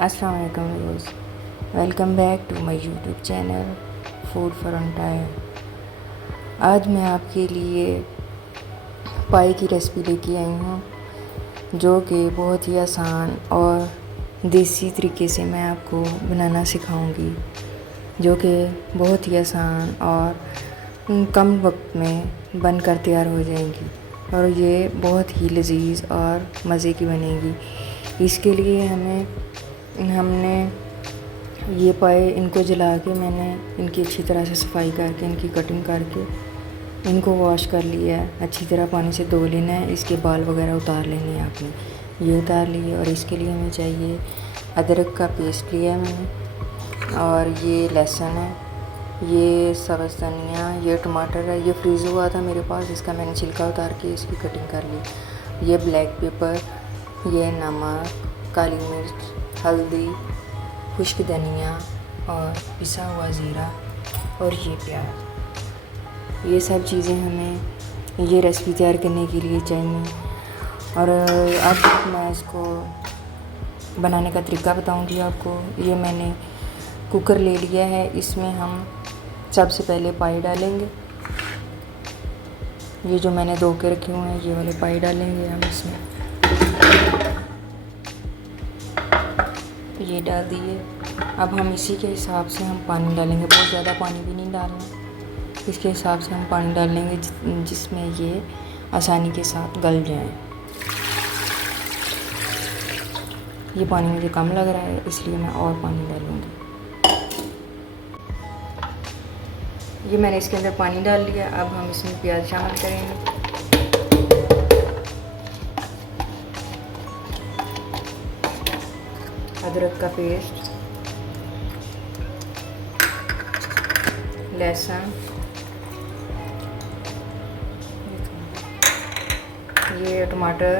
अस्सलाम वालेकुम viewers, welcome back to my YouTube channel food for tyre. आज मैं आपके लिए पाई की रेसिपी लेके आई हूँ जो कि बहुत ही आसान और देसी तरीके से मैं आपको बनाना सिखाऊंगी, जो कि बहुत ही आसान और कम वक्त में बनकर तैयार हो जाएंगी और ये बहुत ही लजीज और मज़े की बनेगी। इसके लिए हमने ये पाए इनको जला के मैंने इनकी अच्छी तरह से सफाई करके इनकी कटिंग करके इनको वॉश कर लिया है। अच्छी तरह पानी से धो लेना है। इसके बाल वगैरह उतार लेने हैं आपने। ये उतार लिए और इसके लिए हमें चाहिए अदरक का पेस्ट लिया है मैंने, और ये लहसुन है, ये सब्ज़ धनिया, ये टमाटर है, ये फ्रीज़ हुआ था मेरे पास, इसका मैंने छिलका उतार के इसकी कटिंग कर ली। ये ब्लैक पेपर, ये नमक, काली मिर्च, हल्दी, खुश्क धनिया और पिसा हुआ ज़ीरा और ये प्याज। ये सब चीज़ें हमें ये रेसिपी तैयार करने के लिए चाहिए। और अब मैं इसको बनाने का तरीका बताऊंगी आपको। ये मैंने कुकर ले लिया है, इसमें हम सबसे पहले पाई डालेंगे। ये जो मैंने धो के रखे हुए हैं ये वाले पाई डालेंगे हम इसमें। ये डाल दिए। अब हम इसी के हिसाब से हम पानी डालेंगे, बहुत ज़्यादा पानी भी नहीं डालना। इसके हिसाब से हम पानी डालेंगे जिसमें ये आसानी के साथ गल जाए। ये पानी मुझे कम लग रहा है इसलिए मैं और पानी डालूँगी। ये मैंने इसके अंदर पानी डाल लिया। अब हम इसमें प्याज शामिल करेंगे। अदरक का पेस्ट, लहसुन, ये टमाटर।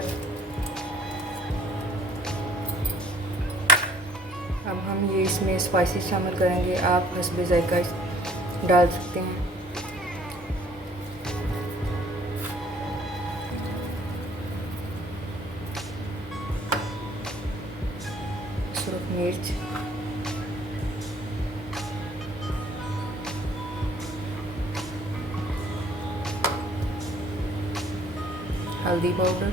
अब हम ये इसमें स्पाइसेस शामिल करेंगे। आप हस्बे जायका डाल सकते हैं। सुरख मिर्च, हल्दी पाउडर,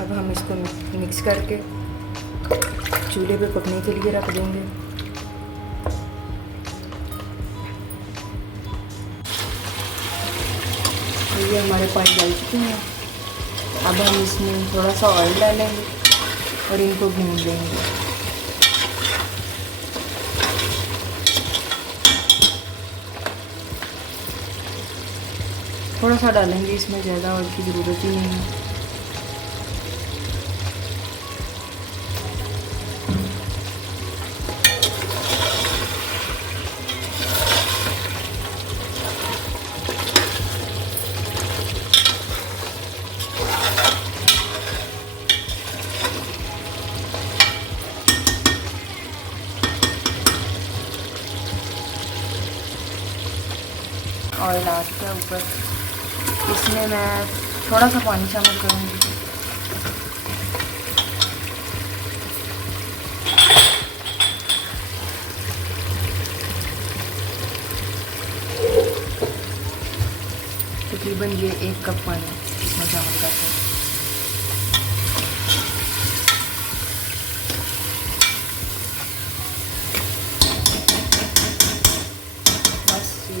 अब हम इसको मिक्स करके चूल्हे पे पकने के लिए रख देंगे। ये हमारे पास डाल चुके हैं। अब हम इसमें थोड़ा सा ऑयल डालेंगे और इनको भून देंगे। थोड़ा सा डालेंगे, इसमें ज़्यादा ऑयल की ज़रूरत ही नहीं है। ऑयल आ चुका ऊपर, इसमें मैं थोड़ा सा पानी शामिल करूँगी। तकरीबन ये 1 कप पानी इसमें शामिल करते हैं।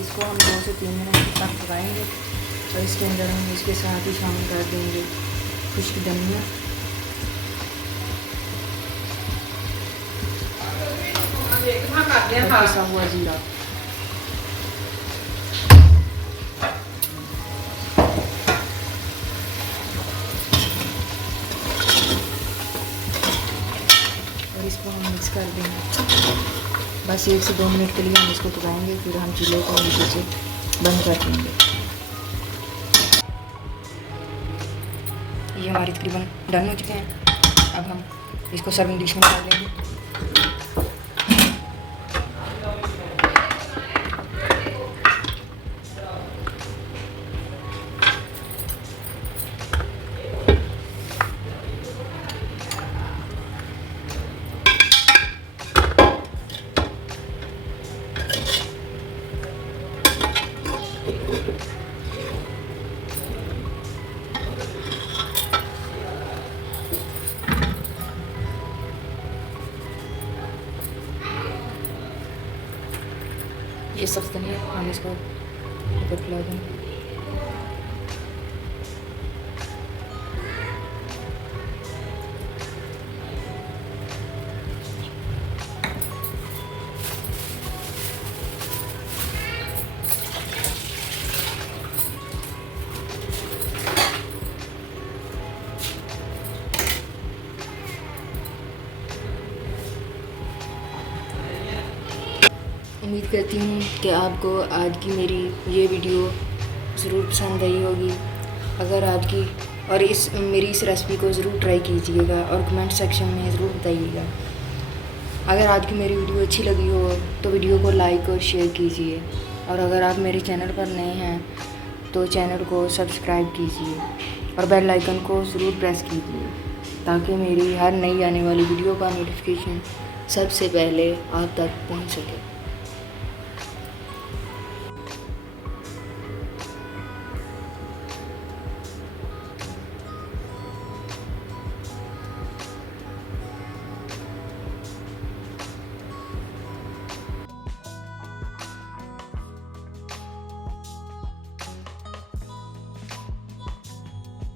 इसको हम 2 से 3 मिनट तक पकाएंगे और इसके अंदर हम इसके साथ ही शामिल कर देंगे खुश्क धनिया, पिसा हुआ ज़ीरा। और इसको हम मिक्स कर देंगे। बस 1 से 2 मिनट के लिए हम इसको पकाएंगे, फिर हम चूल्हे को नीचे से बंद कर देंगे। ये हमारी तकरीबन डन हो चुके हैं। अब हम इसको सर्विंग डिश में डाल देंगे। ये सख्त नहीं है, हम इसको ऊपर खिला देंगे। उम्मीद करती हूँ कि आपको आज की मेरी ये वीडियो ज़रूर पसंद आई होगी। अगर आपकी और मेरी इस रेसिपी को ज़रूर ट्राई कीजिएगा और कमेंट सेक्शन में ज़रूर बताइएगा। अगर आज की मेरी वीडियो अच्छी लगी हो तो वीडियो को लाइक और शेयर कीजिए, और अगर आप मेरे चैनल पर नए हैं तो चैनल को सब्सक्राइब कीजिए और बेल आइकन को ज़रूर प्रेस कीजिए ताकि मेरी हर नई आने वाली वीडियो का नोटिफिकेशन सबसे पहले आप तक पहुंच सके।